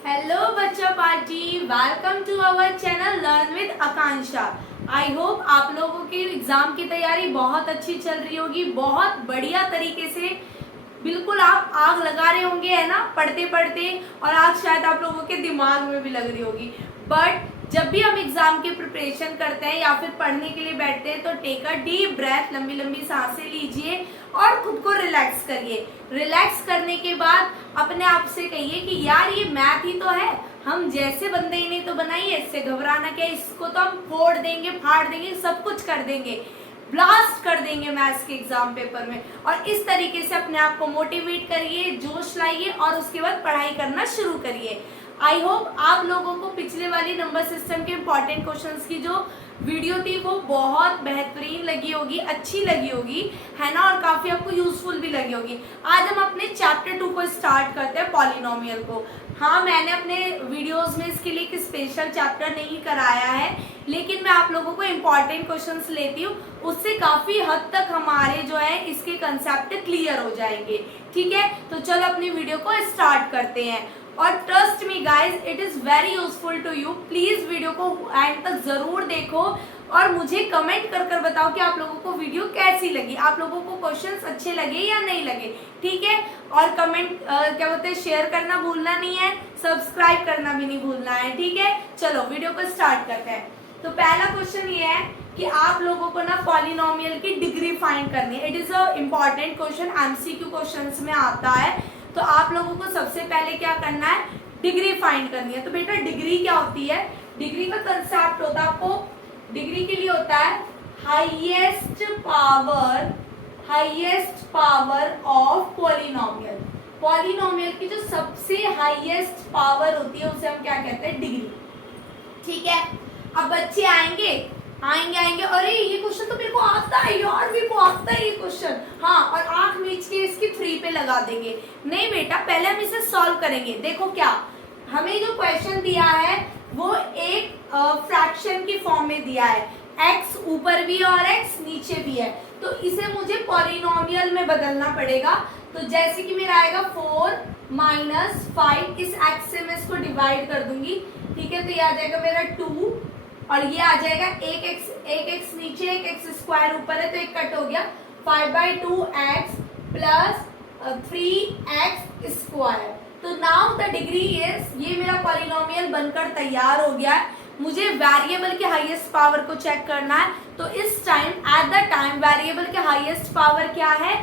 Hello बच्चों party, welcome to our channel learn with Akanksha. I hope आप लोगों की एग्जाम की तैयारी बहुत अच्छी चल रही होगी, बहुत बढ़िया तरीके से। बिल्कुल आप आग लगा रहे होंगे, है ना, पढ़ते पढ़ते, और आग शायद आप लोगों के दिमाग में भी लग रही होगी। बट जब भी हम एग्जाम की प्रिपरेशन करते हैं या फिर पढ़ने के लिए बैठते हैं तो टेक अ डीप ब्रेथ, लंबी लंबी सांसें लीजिए और खुद को रिलैक्स करिए। रिलैक्स करने के बाद अपने आप से कहिए कि यार ये मैथ ही तो है, हम जैसे बंदे ही नहीं तो बनाइए, इससे घबराना क्या, इसको तो हम फोड़ देंगे, फाड़ देंगे, सब कुछ कर देंगे, ब्लास्ट कर देंगे मैथ्स के एग्जाम पेपर में। और इस तरीके से अपने आप को मोटिवेट करिए, जोश लाइए और उसके बाद पढ़ाई करना शुरू करिए। आई होप आप लोगों को पिछले वाली नंबर सिस्टम के इम्पोर्टेंट क्वेश्चंस की जो वीडियो थी वो बहुत बेहतरीन लगी होगी, अच्छी लगी होगी, है ना, और काफी आपको यूजफुल भी लगी होगी। आज हम अपने चैप्टर 2 को स्टार्ट करते हैं, पॉलिनोमियल को। हाँ, मैंने अपने वीडियोस में इसके लिए एक स्पेशल चैप्टर नहीं कराया है, लेकिन मैं आप लोगों को इम्पोर्टेंट क्वेश्चंस लेती हूँ, उससे काफी हद तक हमारे जो है इसके कंसेप्ट क्लियर हो जाएंगे। ठीक है, तो चलो अपनी वीडियो को स्टार्ट करते हैं। और trust me guys, it is very useful to you. Please video को एंड तक जरूर देखो और मुझे कमेंट कर कर बताओ कि आप लोगों को वीडियो कैसी लगी, आप लोगों को क्वेश्चंस अच्छे लगे या नहीं लगे। ठीक है, और कमेंट क्या बोलते हैं, शेयर करना भूलना नहीं है, सब्सक्राइब करना भी नहीं भूलना है। ठीक है, चलो वीडियो को स्टार्ट करते हैं। तो पहला क्वेश्चन ये है कि आप लोगों को ना पॉलिनोमियल की डिग्री फाइंड करनी है। It is a important question, MCQ questions में आता है। तो आप लोगों को सबसे पहले क्या करना है, डिग्री फाइंड करनी है। तो बेटा डिग्री क्या होती है, डिग्री का कंसेप्ट होता है, आपको डिग्री के लिए होता है highest power of polynomial. Polynomial की जो सबसे हाईएस्ट पावर होती है उसे हम क्या कहते हैं, डिग्री। ठीक है, अब बच्चे आएंगे, अरे ये क्वेश्चन तो मेरे को आता है यार, मेरे को आता है ये क्वेश्चन, हाँ, और आंख मीच के इसकी 3 पे लगा देंगे। नहीं बेटा, पहले हम इसे सॉल्व करेंगे। देखो क्या हमें जो क्वेश्चन दिया है वो एक फ्रैक्शन की फॉर्म में दिया है, x ऊपर भी और x नीचे भी है, तो इसे मुझे पॉलिनोमियल में बदलना पड़ेगा। तो जैसे कि मेरा आएगा 4 - 5, इस x से मैं इसको डिवाइड कर दूंगी। ठीक है, तो ये आ जाएगा मेरा 2 और ये आ जाएगा एक एक्स नीचे, एक एक्स स्क्वायर ऊपर है, तो एक कट हो गया, 5/2x प्लस 3x स्क्वायर। तो नाउ द डिग्री इज, ये मेरा पॉलिनोमियल बनकर तैयार हो गया है। मुझे वेरिएबल के हाईएस्ट पावर को चेक करना है, तो इस time at the time variable के हाईएस्ट पावर क्या है,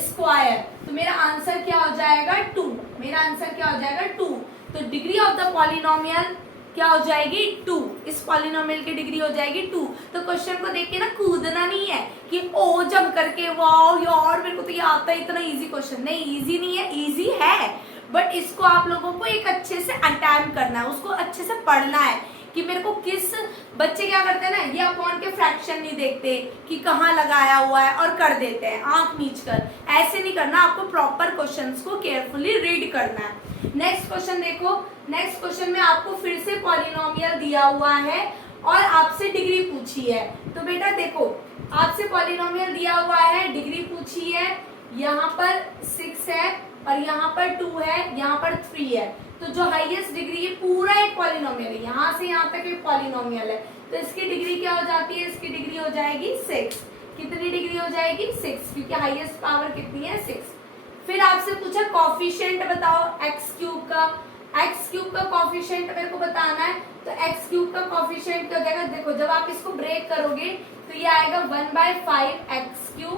स्क्वायर। तो मेरा आंसर क्या हो जाएगा, 2। मेरा आंसर क्या हो जाएगा, 2। तो डिग्री ऑफ द पॉलिनोमियल क्या हो जाएगी, 2। इस पॉलिनोमियल की डिग्री हो जाएगी 2। तो क्वेश्चन को देख के ना कूदना नहीं है कि ओ जम करके वाओ यार मेरे को तो ये आता है, इतना इजी क्वेश्चन। नहीं, इजी नहीं है, इजी है, बट इसको आप लोगों को एक अच्छे से अटेम्प्ट करना है, उसको अच्छे से पढ़ना है कि मेरे को किस, बच्चे क्या करते हैं ना, ये अपॉन के फ्रैक्शन नहीं देखते कि कहाँ लगाया हुआ है और कर देते हैं आंख मीच कर। ऐसे नहीं करना, आपको प्रॉपर क्वेश्चंस को केयरफुली रीड करना है। नेक्स्ट क्वेश्चन देखो, नेक्स्ट क्वेश्चन में आपको फिर से पॉलिनोमियल दिया हुआ है और आपसे डिग्री पूछी है। तो बेटा देखो, आपसे पॉलिनोमियल दिया हुआ है, डिग्री पूछी है, यहाँ पर 6 है और यहाँ पर 2 है, यहाँ पर 3 है। तो जो हाईएस्ट डिग्री है पूरा एक पॉलिनोमियल है, यहाँ से यहाँ तक एक पॉलिनोमियल है, तो इसकी डिग्री क्या हो जाती है, इसकी डिग्री हो जाएगी 6। कितनी डिग्री हो जाएगी, 6, क्योंकि हाईएस्ट पावर कितनी है, 6। फिर आपसे पूछा कॉफिशिएंट बताओ x³ का। x³ का कॉफिशिएंट मेरे को बताना है, तो x³ का कॉफिशिएंट क्या हो जाएगा, देखो जब आप इसको ब्रेक करोगे तो ये आएगा 1/5x³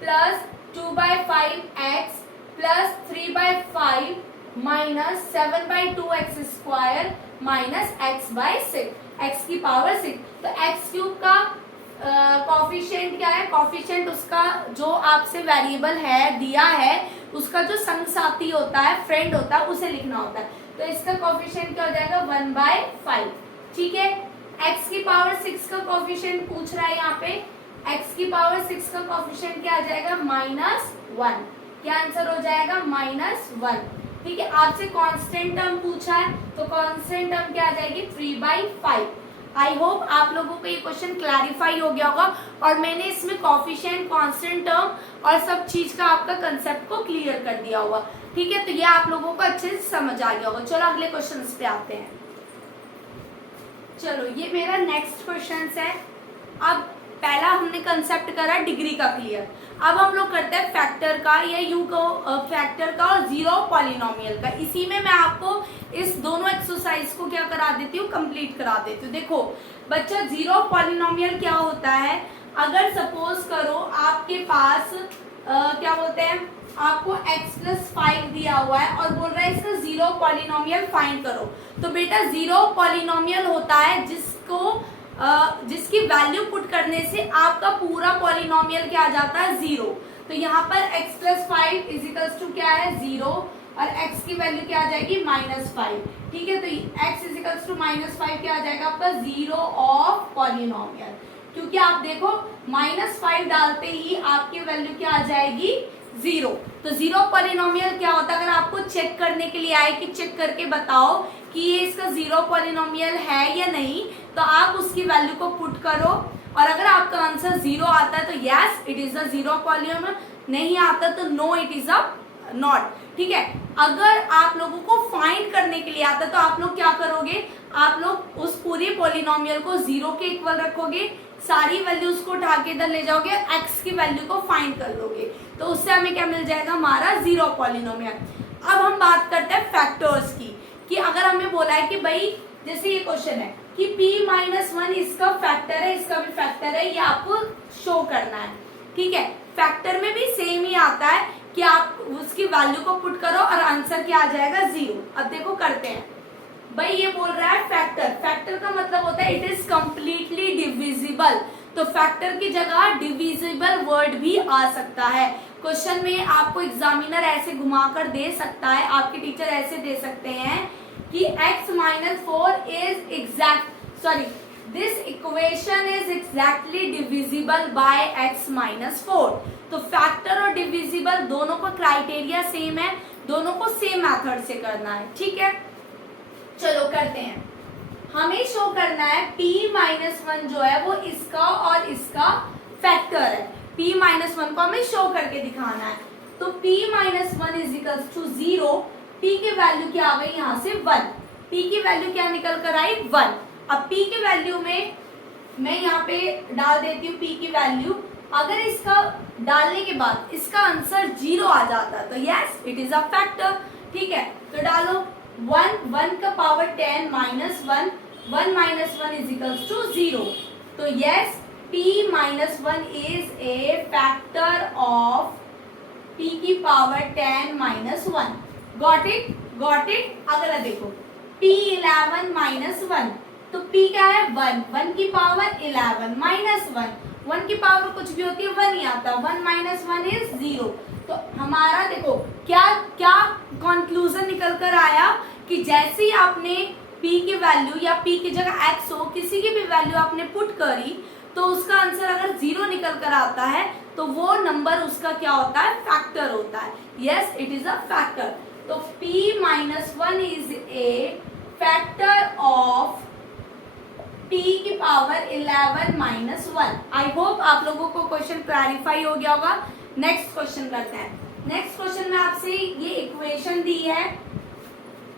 plus 2/5x plus 3/5 minus 7/2x square minus x/6, x की पावर 6। तो x³ का कॉफिशिएंट क्या है, कॉफिशिएंट उसका जो आपसे वेरिएबल है दिया है उसका जो संगसाथी होता है, फ्रेंड होता है, उसे लिखना होता है। तो इसका कॉफिशिएंट क्या हो जाएगा, 1/5। ठीक है, x की पावर 6 का कॉफिशिएंट पूछ रहा है यहाँ पे, x की पावर 6 का कॉफिशिएंट क्या आ जाएगा, -1। क्या आंसर हो जाएगा, -1। ठीक है, आपसे कांस्टेंट टर्म पूछा है, तो कांस्टेंट टर्म क्या आ जाएगी, 3/5। आई होप आप लोगों को ये क्वेश्चन क्लैरिफाई हो गया होगा और मैंने इसमें कॉफिशिएंट, कांस्टेंट टर्म और सब चीज का आपका कंसेप्ट को क्लियर कर दिया होगा। ठीक है, तो ये आप लोगों को अच्छे से समझ आ गया होगा। चलो अगले क्वेश्चन पे आते हैं। चलो ये मेरा नेक्स्ट क्वेश्चन है। अब पहला हमने कंसेप्ट करा डिग्री का क्लियर, अब हम लोग करते हैं फैक्टर का, या यूं को फैक्टर का और जीरो पॉलिनोमियल का। इसी में मैं आपको इस दोनों एक्सरसाइज को क्या करा देती हूँ, कंप्लीट करा देती हूँ। देखो बच्चा, जीरो पॉलिनोमियल क्या होता है, अगर सपोज करो आपके पास क्या बोलते हैं, आपको x + 5 दिया हुआ है और बोल रहा है इसका जीरो पॉलिनोमियल फाइंड करो। तो बेटा जीरो पॉलिनोमियल होता है जिसकी वैल्यू पुट करने से आपका पूरा पॉलिनोमियल क्या आ जाता है, जीरो। तो यहाँ पर x + 5 इजिकल्स टू क्या है, जीरो, और x की वैल्यू क्या आ जाएगी, -5। ठीक है, तो x इजिकल्स टू -5 क्या आ जाएगा आपका, जीरो ऑफ पॉलिनोमियल। क्योंकि आप देखो -5 डालते ही आपकी वैल्यू क्या आ जाएगी, जीरो। तो जीरो पॉलिनोमियल क्या होता है, अगर आपको चेक करने के लिए आए कि चेक करके बताओ कि ये इसका जीरो पॉलिनोमियल है या नहीं, तो आप उसकी वैल्यू को पुट करो, और अगर आपका आंसर जीरो आता है तो yes it is a zero polynomial, नहीं आता तो no it is a not. ठीक है, अगर आप लोगों को फाइंड करने के लिए आता तो आप लोग क्या करोगे, आप लोग उस पूरी पॉलिनोमियल को जीरो के इक्वल रखोगे, सारी वैल्यूज को उठा के इधर ले जाओगे, एक्स की वैल्यू को फाइंड कर लोगे, तो उससे हमें क्या मिल जाएगा, हमारा जीरो पॉलिनोमियल। अब हम बात करते हैं फैक्टर्स की, कि अगर हमें बोला है कि भाई जैसे ये क्वेश्चन है कि p-1 इसका फैक्टर है, इसका भी फैक्टर है, ये आपको शो करना है। ठीक है, फैक्टर में भी सेम ही आता है कि आप उसकी वैल्यू को पुट करो और आंसर क्या आ जाएगा, जीरो। अब देखो करते हैं, भाई ये बोल रहा है फैक्टर, फैक्टर का मतलब होता है इट इज कंप्लीटली डिविजिबल, तो फैक्टर की जगह डिविजिबल वर्ड भी आ सकता है। क्वेश्चन में आपको एग्जामिनर ऐसे घुमाकर दे सकता है, आपके टीचर ऐसे दे सकते हैं कि x - 4 is exact, sorry this equation is exactly divisible by x - 4। तो फैक्टर और डिविजिबल दोनों का क्राइटेरिया सेम है, दोनों को सेम मेथड से करना है। ठीक है, चलो करते हैं। हमें शो करना है p-1 जो है वो इसका और इसका फैक्टर है, p-1 को हमें शो करके दिखाना है। तो p-1 is equals to 0, p की वैल्यू क्या आ गई, यहाँ से 1, p की वैल्यू क्या निकल कर आई, 1। अब p की वैल्यू में मैं यहाँ पे डाल देती हूँ p की वैल्यू, अगर इसका डालने के बाद इसका आंसर 0 आ जाता है तो yes it is a factor. ठीक है, तो डालो 1 का पावर 10 -1, 1 - 1 इज इक्वल्स टू 0। तो yes p-1 is a factor of p की पावर 10 -1। Got it. अगला देखो p11 -1, तो p क्या है, 1 की पावर 11 -1 की पावर कुछ भी होती है 1 ही आता, 1 - 1 इज 0। तो हमारा देखो क्या कंक्लूजन निकल कर आया कि जैसे ही आपने p की वैल्यू या p की जगह x हो, किसी की भी वैल्यू आपने पुट करी, तो उसका आंसर अगर 0 निकल कर आता है तो वो नंबर उसका क्या होता है, फैक्टर होता है। Yes it is a factor. तो p-1 is a factor of t की पावर 11 -1। आई होप आप लोगों को क्वेश्चन क्लैरिफाई हो गया होगा। नेक्स्ट क्वेश्चन करते हैं। नेक्स्ट क्वेश्चन में आपसे ये इक्वेशन दी है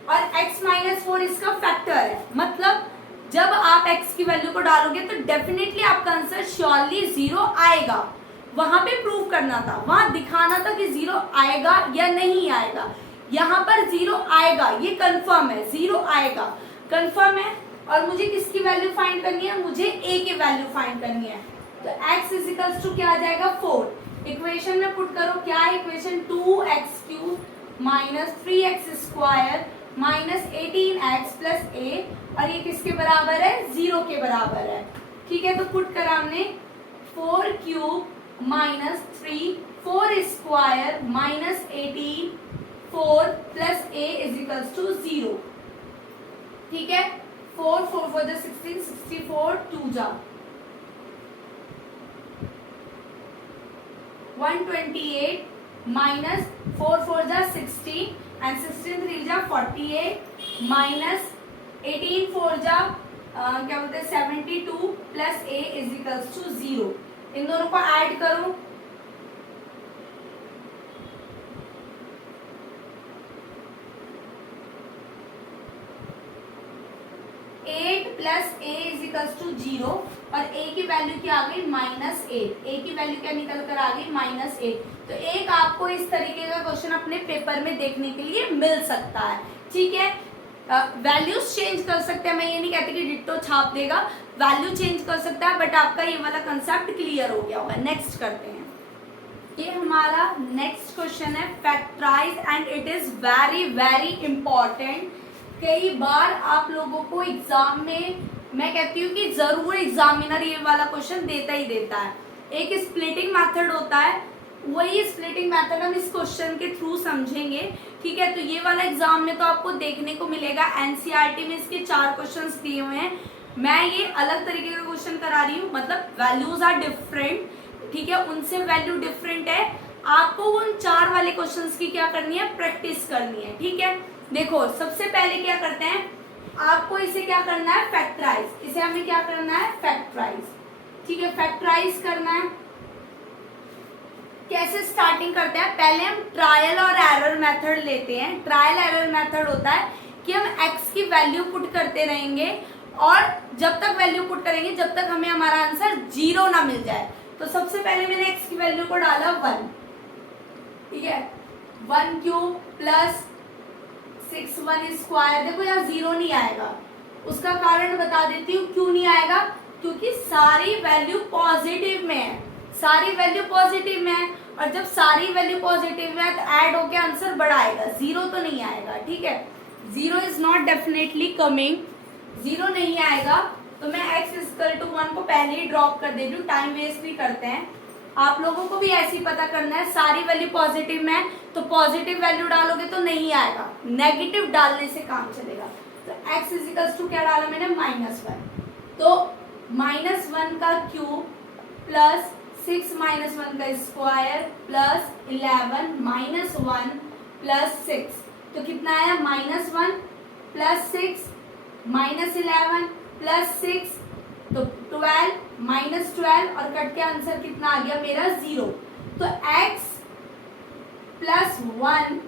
और x - 4 इसका फैक्टर है, मतलब जब आप x की वैल्यू को डालोगे तो डेफिनेटली आपका आंसर श्योरली 0 आएगा। वहां पे प्रूव करना था, वहां दिखाना था कि 0 आएगा या नहीं आएगा। यहाँ पर 0 आएगा, ये कंफर्म है, 0 आएगा कंफर्म है। और मुझे किसकी वैल्यू फाइंड करनी है, मुझे a की वैल्यू फाइंड करनी है। तो x इक्वल्स टू क्या आ जाएगा, 4। इक्वेशन में पुट करो, क्या है equation, 2x³ - 3x² - 18x + a, और ये किसके बराबर है, 0 के बराबर है। ठीक है, तो पुट करा हमने 4³ - 3 4² - 18 4 + a = 0। ठीक है, 4 4 4 16 64 2 जा 128 - 4 4 जा 16 and 16 3 जा 48 minus 18 4 जा क्या बोलते हैं 72 + a = 0। इन दोनों को ऐड करो, 8 plus a is equals to 0 और ए की वैल्यू क्या आ गई -8। ए की वैल्यू क्या निकल कर आ गई -8। तो एक आपको इस तरीके का क्वेश्चन अपने पेपर में देखने के लिए मिल सकता है। ठीक है, वैल्यूज चेंज कर सकते हैं, मैं ये नहीं कहती कि डिट्टो छाप देगा, वैल्यू चेंज कर सकता है, बट आपका ये वाला कंसेप्ट क्लियर हो गया होगा। नेक्स्ट करते हैं, ये हमारा नेक्स्ट क्वेश्चन है factorise and it is very very important. कई बार आप लोगों को एग्जाम में, मैं कहती हूँ कि जरूर एग्जामिनर ये वाला क्वेश्चन देता ही देता है। एक स्प्लिटिंग मेथड होता है, वही स्प्लिटिंग मेथड हम इस क्वेश्चन के थ्रू समझेंगे। ठीक है, तो ये वाला एग्जाम में तो आपको देखने को मिलेगा। एनसीईआरटी में इसके 4 क्वेश्चंस दिए हुए हैं, मैं ये अलग तरीके का क्वेश्चन करा रही हूँ, मतलब वैल्यूज आर डिफरेंट। ठीक है, उनसे वैल्यू डिफरेंट है, आपको उन 4 वाले क्वेश्चंस की क्या करनी है, प्रैक्टिस करनी है। ठीक है, देखो सबसे पहले क्या करते हैं, आपको इसे क्या करना है, फैक्टराइज, इसे हमें क्या करना है, फैक्टराइज। ठीक है, फैक्टराइज करना है। कैसे स्टार्टिंग करते हैं, पहले हम ट्रायल और एरर मेथड लेते हैं। ट्रायल एरर मेथड होता है कि हम x की वैल्यू पुट करते रहेंगे और जब तक वैल्यू पुट करेंगे जब तक हमें हमारा आंसर 0 ना मिल जाए। तो सबसे पहले मैंने x की वैल्यू को डाला 1। ठीक है, 1 क्यूब प्लस 6 1 स्क्वायर। देखो यहाँ 0 नहीं आएगा, उसका कारण बता देती हूँ क्यों नहीं आएगा, क्योंकि सारी वैल्यू पॉजिटिव में है, सारी वैल्यू पॉजिटिव में है, और जब सारी वैल्यू पॉजिटिव में है तो ऐड होके आंसर बड़ा आएगा, 0 तो नहीं आएगा। ठीक है, 0 इज नॉट डेफिनेटली कमिंग, 0 नहीं आएगा। तो मैं x इक्वल टू 1 को पहले ही ड्रॉप कर दे रही हूँ, टाइम वेस्ट भी करते हैं। आप लोगों को भी ऐसे ही पता करना है, सारी वैल्यू पॉजिटिव में है तो पॉजिटिव वैल्यू डालोगे तो नहीं आएगा, नेगेटिव डालने से काम चलेगा। तो x इक्वल टू क्या डाला मैंने, -1। तो -1 का क्यूब प्लस 6 -1 का स्क्वायर प्लस 11 -1 प्लस 6, तो कितना आया, -1 प्लस 6 -11 प्लस 6, तो 12 -12 और कट के आंसर कितना आ गया मेरा 0। तो x plus 1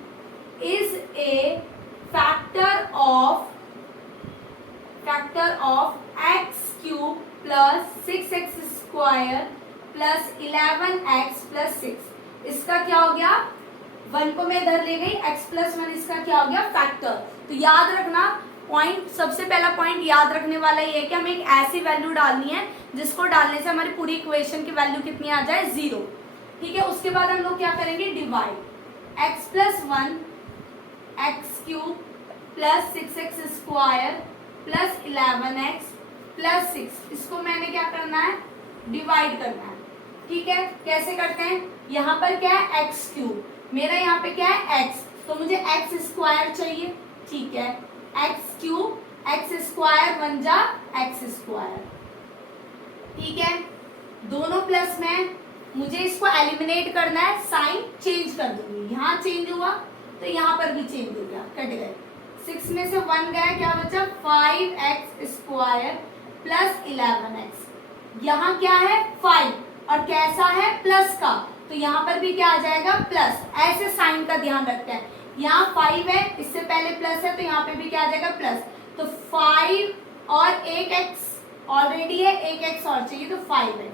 is a factor of x cube plus 6x square plus 11x plus 6। इसका क्या हो गया, 1 को मैं इधर ले गई, x प्लस 1 इसका क्या हो गया, फैक्टर। तो याद रखना पॉइंट, सबसे पहला पॉइंट याद रखने वाला ये है कि हमें एक ऐसी वैल्यू डालनी है जिसको डालने से हमारी पूरी इक्वेशन की वैल्यू कितनी आ जाए, 0। ठीक है, उसके बाद हम लोग क्या करेंगे, divide, x plus 1 x cube plus 6x square plus 11x plus 6, इसको मैंने क्या करना है, डिवाइड करना है। ठीक है, कैसे करते हैं, यहाँ पर क्या है, x क्यूब, मेरा यहाँ पे क्या है, x, तो मुझे x स्क्वायर चाहिए। ठीक है, x क्यूब x स्क्वायर 1 जा x स्क्वायर। ठीक है, दोनों प्लस में, मुझे इसको एलिमिनेट करना है, साइन चेंज कर दूंगी, यहाँ चेंज हुआ तो यहाँ पर भी चेंज हो गया, कट गए, 6 में से 1 गया, क्या बचा, 5x स्क्वायर प्लस 11x। यहाँ क्या है, 5 और कैसा है, प्लस का, तो यहाँ पर भी क्या आ जाएगा, प्लस। ऐसे साइन का ध्यान रखते हैं, यहाँ 5 है, इससे पहले प्लस है तो यहाँ पे भी क्या आ जाएगा, प्लस। तो 5 और 1x ऑलरेडी है, 1x और चाहिए तो 5x,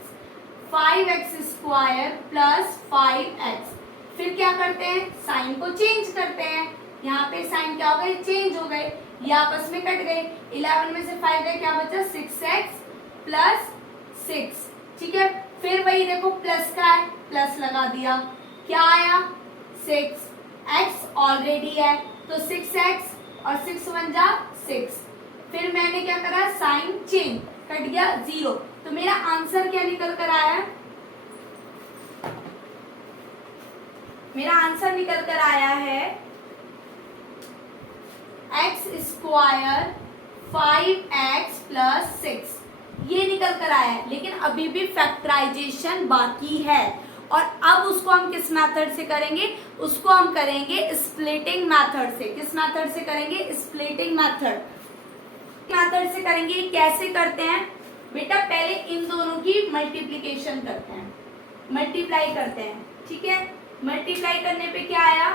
5x square plus 5x। फिर क्या करते हैं, साइन को चेंज करते हैं, यहाँ पे साइन क्या हो गए, चेंज हो गए, ये आपस में कट गए, 11 में से 5 गए, क्या बचा, 6x प्लस 6। ठीक है, फिर वही देखो प्लस का है, प्लस लगा दिया, क्या आया, 6, x ऑलरेडी है तो 6x और 6 1 जा 6। फिर मैंने क्या करा, साइन चेंज, कट गया 0। तो मेरा आंसर क्या निकल कर आया, मेरा आंसर निकल कर आया है x स्क्वायर 5x प्लस 6, ये निकल कर आया है। लेकिन अभी भी फैक्टराइजेशन बाकी है, और अब उसको हम किस मेथड से करेंगे, उसको हम करेंगे स्प्लिटिंग मेथड से। किस मेथड से करेंगे, स्प्लिटिंग मेथड से करेंगे। कैसे करते हैं बेटा, पहले इन दोनों की मल्टीप्लीकेशन करते हैं, मल्टीप्लाई करते हैं। ठीक है, मल्टीप्लाई करने पे क्या आया,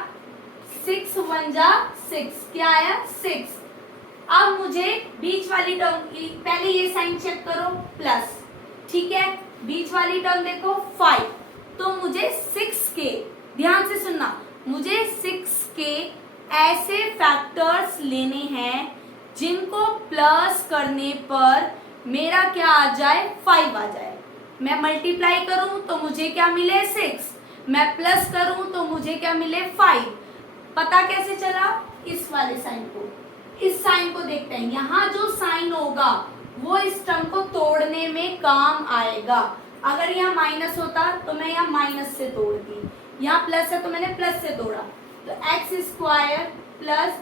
6 1 जा 6, क्या आया 6। अब मुझे बीच वाली टर्म, पहले ये साइन चेक करो प्लस, ठीक है, बीच वाली टर्म देखो 5, तो मुझे 6 के, ध्यान से सुनना, मुझे 6 के ऐसे फैक्टर्स लेने हैं जिनको प्लस करने पर मेरा क्या आ जाए, 5 आ जाए। मैं मल्टीप्लाई करूं तो मुझे क्या मिले 6, मैं प्लस करूं तो मुझे क्या मिले 5। पता कैसे चला, इस वाले साइन को, इस साइन को देखते हैं, यहाँ जो साइन होगा वो इस टर्म को तोड़ने में काम आएगा। अगर यहाँ माइनस होता तो मैं यहाँ माइनस से तोड़ती, यहाँ प्लस है तो मैंने प्लस से तोड़ा, तो एक्स स्क्वायर प्लस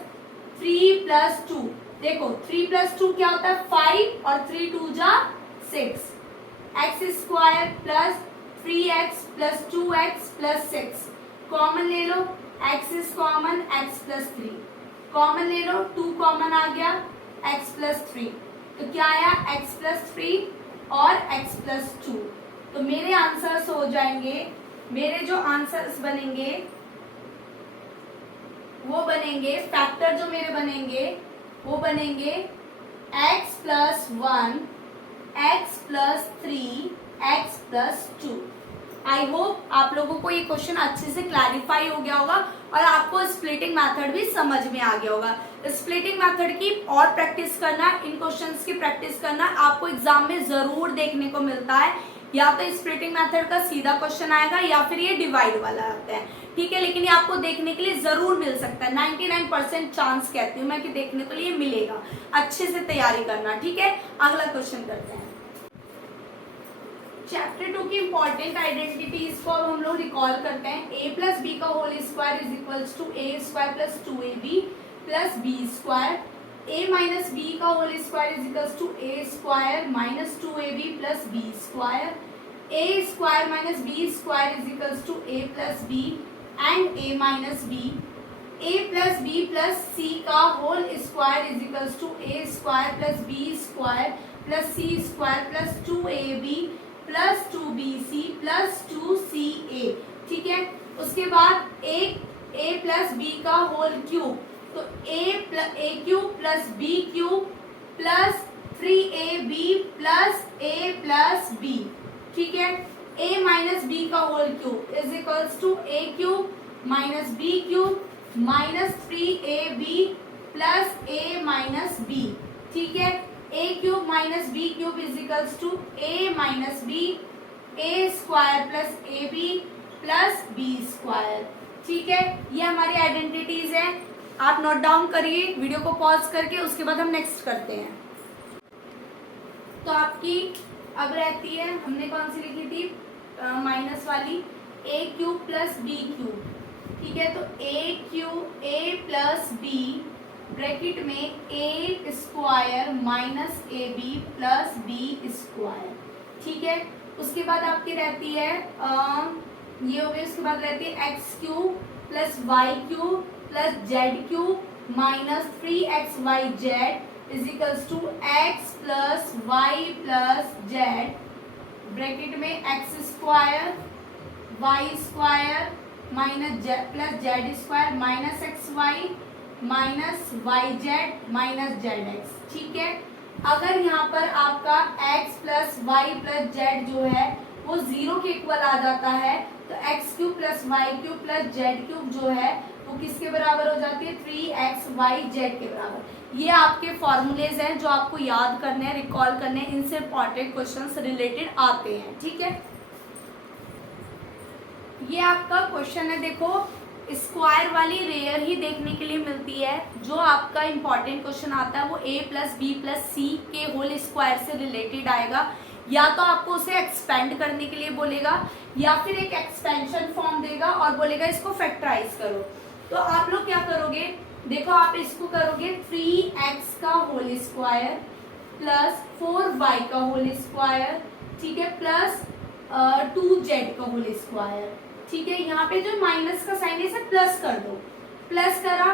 3 प्लस 2, देखो 3 प्लस 2 क्या होता है 5 और 3 2 जा 6, x square plus 3x plus 2x plus 6, common ले लो, x is common, x plus 3 common ले लो, 2 कॉमन आ गया, x प्लस 3, तो क्या आया x प्लस 3 और x प्लस 2। तो मेरे आंसर्स हो जाएंगे, मेरे जो आंसर्स बनेंगे वो बनेंगे, फैक्टर जो मेरे बनेंगे वो बनेंगे x plus 1, x plus 3, x plus 2। आई होप आप लोगों को ये क्वेश्चन अच्छे से क्लैरिफाई हो गया होगा और आपको स्प्लिटिंग मेथड भी समझ में आ गया होगा। स्प्लिटिंग मेथड की और प्रैक्टिस करना, इन क्वेश्चंस की प्रैक्टिस करना आपको एग्जाम में जरूर देखने को मिलता है। या तो स्प्लिटिंग मेथड का सीधा क्वेश्चन आएगा या फिर ये डिवाइड वाला आता है, ठीक है, लेकिन ये आपको देखने के लिए जरूर मिल सकता है। 99% चांस कहती हूँ मैं कि देखने के लिए मिलेगा। अच्छे से तैयारी करना, ठीक है। अगला क्वेश्चन करते हैं। चैप्टर 2 की इंपॉर्टेंट आइडेंटिटीज को अब हम लोग रिकॉल करते हैं। a प्लस बी का whole square is equals to A square plus 2ab plus B square, a minus B का whole square is equals to A square minus 2ab plus B square, a square minus B square is equals to a plus B and a minus B, a plus B plus c का whole square is equals to a square plus B square plus c square plus 2ab plus 2bc plus 2ca, ठीक है। उसके बाद a plus B का whole cube, तो a cube plus b cube plus 3ab plus a plus b, ठीक है। a minus B का whole cube is equals to a cube minus b cube minus 3ab plus a minus b, ठीक है। a cube minus b cube is equals to a minus B, a square plus ab plus b square, ठीक है। ये हमारी identities है, आप note down करिए video को पॉज करके, उसके बाद हम नेक्स्ट करते हैं। तो आपकी अब रहती है, हमने कौन सी लिखी थी माइनस वाली, a cube plus b cube, ठीक है। तो a प्लस b ब्रैकेट में a square minus ab plus b square, ठीक है। उसके बाद आपकी रहती है ये हो गई, उसके बाद रहती है X cube plus Y cube plus Z cube minus 3xy Z is equals to X plus Y plus Z bracket में X square Y square minus plus Z square minus X Y minus Y Z minus Z X, ठीक है। अगर यहाँ पर आपका x plus Y plus Z जो है वो 0 के इक्वल आ जाता है, तो x cube plus Y cube plus Z cube जो है वो किसके बराबर हो जाती है, 3xy जेड के बराबर। ये आपके फॉर्मूलेज हैं जो आपको याद करने हैं, रिकॉल करने हैं, इनसे इंपॉर्टेंट क्वेश्चंस रिलेटेड आते हैं, ठीक है। ये आपका क्वेश्चन है, देखो स्क्वायर वाली रेयर ही देखने के लिए मिलती है। जो आपका इंपॉर्टेंट क्वेश्चन आता है वो a प्लस बी प्लस सी के होल स्क्वायर से रिलेटेड आएगा, या तो आपको उसे एक्सपेंड करने के लिए बोलेगा या फिर एक एक्सपेंशन फॉर्म देगा और बोलेगा इसको फैक्टराइज करो। तो आप लोग क्या करोगे, देखो आप इसको करोगे 3x का होल स्क्वायर प्लस 4y का होल स्क्वायर, ठीक है, प्लस 2z का होल स्क्वायर, ठीक है। यहाँ पे जो माइनस का साइन है इसे प्लस कर दो, प्लस करा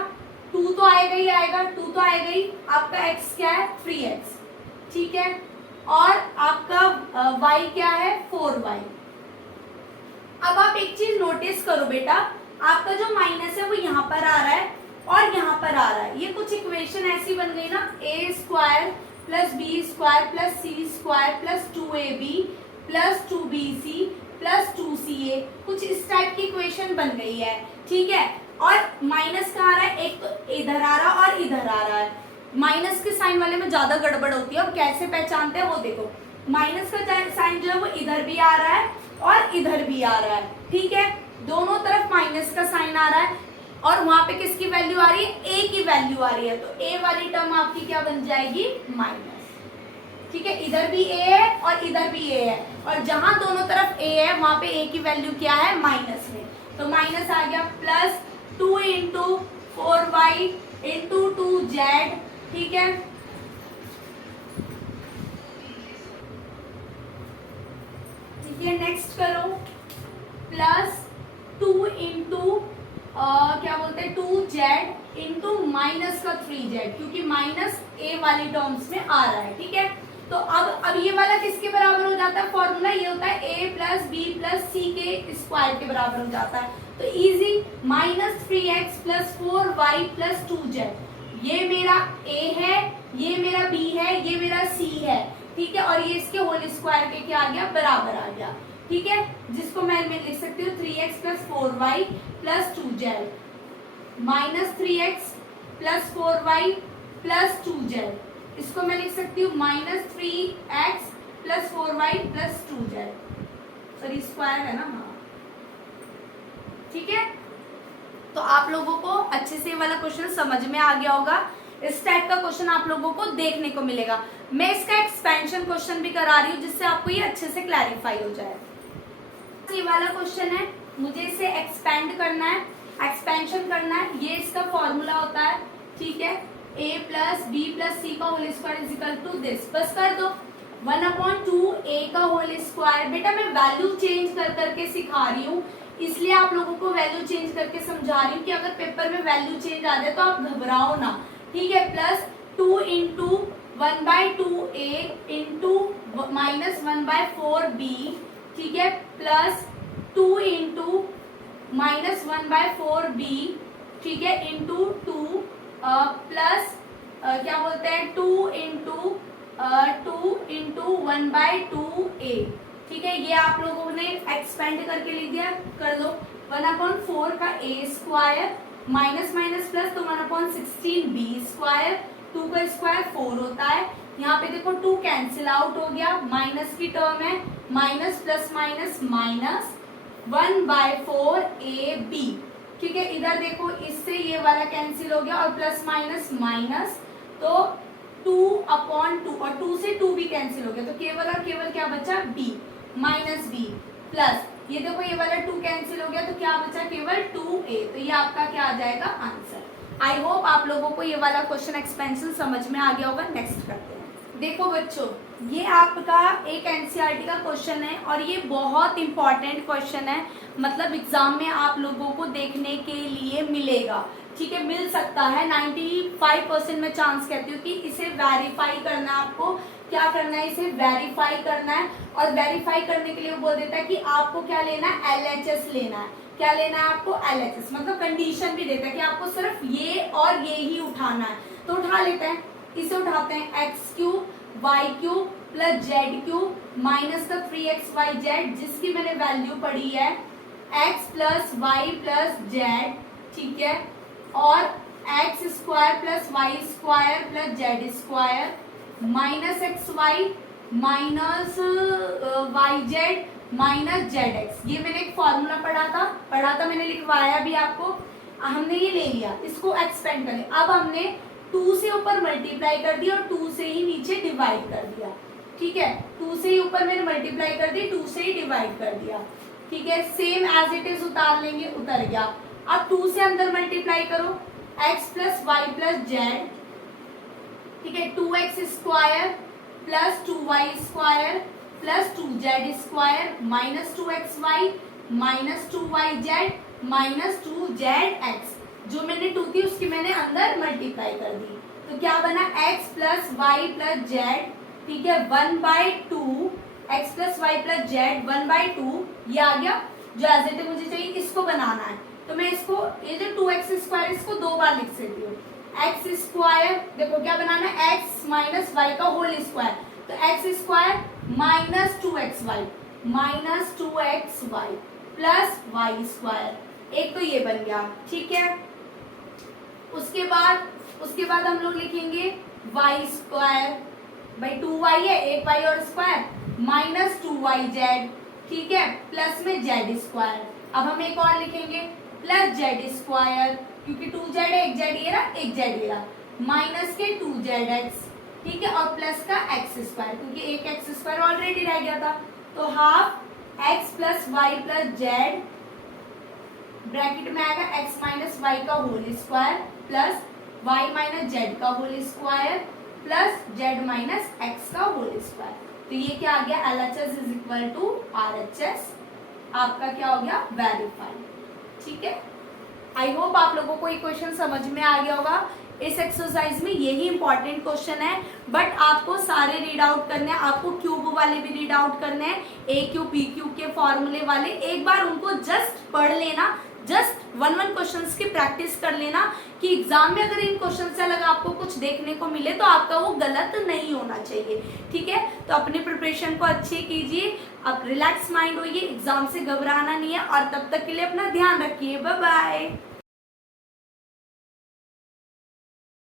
2 तो आएगा ही आएगा, 2 तो आएगा ही, आपका x क्या है 3x, ठीक है, और आपका y क्या है 4y। अब आप एक चीज नोटिस करो बेटा, आपका जो माइनस है वो यहाँ पर आ रहा है, और यहाँ पर आ रहा है, ये कुछ इक्वेशन ऐसी बन गई ना, A square plus B square plus C square plus 2ab plus 2bc plus 2ca, कुछ इस टाइप की इक्वेशन बन गई है, ठीक है। और माइनस का आ रहा है, एक तो इधर आ रहा है और इधर आ रहा है। माइनस के साइन वाले में ज्यादा गड़बड़ होती है, और कैसे पहचानते हैं वो देखो, माइनस का साइन जो है वो इधर भी आ रहा है और इधर भी आ रहा है, ठीक है, दोनों तरफ माइनस का साइन आ रहा है, और वहां पे किसकी वैल्यू आ रही है, ए की वैल्यू आ रही है, तो ए वाली टर्म आपकी क्या बन जाएगी, माइनस, ठीक है। इधर भी ए है और इधर भी ए है, और जहां दोनों तरफ ए है वहां पे ए की वैल्यू क्या है, माइनस में, तो माइनस आ गया plus 2 into 4y into 2z, ठीक है। ठीक है, नेक्स्ट करो, प्लस 2 इंटू क्या बोलते हैं 2z इंटू माइनस का 3z, क्योंकि माइनस ए वाली टर्म्स में आ रहा है, ठीक है। तो अब ये वाला किसके बराबर हो जाता है, फॉर्मूला ये होता है a प्लस बी प्लस सी के स्क्वायर के बराबर हो जाता है, तो easy, minus 3x plus 4y plus 2z, ये मेरा a है, ये मेरा b है, ये मेरा c है, ठीक है, और ये इसके होल स्क्वायर के क्या आ गया, बराबर आ गया, ठीक है, जिसको मैं लिख सकती हूँ 3x plus 4y plus 2z minus 3x plus 4y plus 2z, इसको मैं लिख सकती हूँ minus 3x plus 4y plus 2z, sorry square है ना, हाँ, ठीक है। तो आप लोगों को अच्छे से वाला क्वेश्चन समझ में आ गया होगा, इस टाइप का क्वेश्चन आप लोगों को देखने को मिलेगा। मैं इसका एक्सपेंशन क्वेश्चन भी करा रही हूँ, जिससे आपको ये अच्छे से क्लैरिफाई हो जाए। ये वाला क्वेश्चन है, मुझे इसे एक्सपेंड करना है, एक्सपेंशन करना है, ये इसका फॉर्मूला होता है, ठीक है, a plus B plus c का whole square is equal to this, बस कर दो 1/2 a का होल स्क्वायर। बेटा मैं वैल्यू चेंज कर करके सिखा रही हूँ, इसलिए आप लोगों को वैल्यू चेंज करके समझा रही हूँ कि अगर पेपर में वैल्यू चेंज आ जाए तो आप घबराओ ना, ठीक है। Plus 2 into 1/2a into minus 1/4b, ठीक है, प्लस 2 इंटू माइनस 1/4b, ठीक है, इंटू 2 प्लस क्या बोलते हैं 2 इंटू 1/2a, ठीक है, ये आप लोगों ने एक्सपेंड करके लिख दिया, कर दो 1/4 का a square minus minus plus, तो 1/16b स्क्वायर, 2 का स्क्वायर 4 होता है, यहाँ पे देखो 2 कैंसिल आउट हो गया, माइनस की टर्म है, minus plus minus minus 1/4ab, ठीक है, इधर देखो इससे ये वाला कैंसिल हो गया और प्लस माइनस माइनस, तो 2/2 और 2 से 2 भी कैंसिल हो गया, तो केवल और केवल क्या बचा b माइनस b प्लस ये देखो ये वाला 2 कैंसिल हो गया, तो क्या बचा केवल 2a, तो ये आपका क्या आ जाएगा आंसर। आई होप आप लोगों को ये वाला क्वेश्चन एक्सपेंशन समझ में आ गया होगा। नेक्स्ट करते हैं। देखो बच्चों, ये आपका एक एनसीईआरटी का क्वेश्चन है और ये बहुत इंपॉर्टेंट क्वेश्चन है, मतलब एग्जाम में आप लोगों को देखने के लिए मिलेगा, ठीक है, मिल सकता है। 95% में चांस कहती हूँ कि इसे वेरीफाई करना है, आपको क्या करना है, इसे वेरीफाई करना है, और वेरीफाई करने के लिए वो बोल देता है कि आपको क्या लेना है, LHS लेना है। क्या लेना है आपको, LHS, मतलब कंडीशन भी देता है कि आपको सिर्फ ये और ये ही उठाना है, तो उठा लेते हैं, इसे उठाते हैं x³ y³ plus z³ minus का 3xyz, जिसकी मैंने वैल्यू पढ़ी है x plus Y plus z, ठीक है, और x² plus y² plus z² minus xy minus yz minus zx, ये मैंने एक फॉर्मूला पढ़ा था मैंने, लिखवाया भी आपको, हमने ये ले लिया, इसको एक्सपेंड करें। अब हमने 2 से ऊपर मल्टीप्लाई कर दिया और 2 से ही नीचे डिवाइड कर दिया, ठीक है, 2 से ही ऊपर मैंने मल्टीप्लाई कर दी, 2 से ही डिवाइड कर दिया, ठीक है, सेम एज इट इज उतार लेंगे, उतर गया। अब 2 से अंदर मल्टीप्लाई करो, x plus Y plus z, ठीक है, 2x² plus 2y² plus 2z² minus 2xy minus 2yz minus 2zx, जो मैंने 2 थी उसकी मैंने अंदर मल्टीप्लाई कर दी, तो क्या बना x plus Y plus z, ठीक है, 1/2 x plus Y plus z 1/2, ये आ गया जो एज इट इज मुझे चाहिए, इसको बनाना है, तो मैं इसको ये जो 2x² इसको 2 बार लिख सकती हूँ। x², देखो क्या बनाना है, x माइनस वाई का होल स्क्वायर, तो x² minus 2xy plus y², एक तो ये बन गया, ठीक है। उसके बाद हम लोग लिखेंगे y² भाई 2y है, एक y और स्क्वायर माइनस 2yz, ठीक है, प्लस में z²। अब हम एक और लिखेंगे प्लस z², क्योंकि 2z है, एक z ये रहा, एक z ये रहा, माइनस के 2zx, ठीक है, और प्लस का x², क्योंकि एक x² ऑलरेडी रह गया था, तो half x plus Y plus Z, bracket में आएगा x माइनस वाई का whole square plus y minus Z का whole square plus z minus x का होल स्क्वायर। तो ये क्या आ गया, LHS is equal to RHS, आपका क्या हो गया, वेरीफाइड, ठीक है। आई होप आप लोगों को ये क्वेश्चन समझ में आ गया होगा। इस एक्सरसाइज में यही इंपॉर्टेंट क्वेश्चन है, बट आपको सारे रीड आउट करने हैं, आपको क्यूब वाले भी रीड आउट करने हैं, ए क्यूब बी क्यूब के फॉर्मूले वाले, एक बार उनको जस्ट पढ़ लेना, जस्ट वन क्वेश्चंस की प्रैक्टिस कर लेना कि एग्जाम में अगर इन क्वेश्चन से अलग आपको कुछ देखने को मिले तो आपका वो गलत नहीं होना चाहिए, ठीक है। तो अपने प्रिपरेशन को अच्छे कीजिए, आप रिलैक्स माइंड होइए, एग्जाम से घबराना नहीं है, और तब तक के लिए अपना ध्यान रखिए। Bye bye.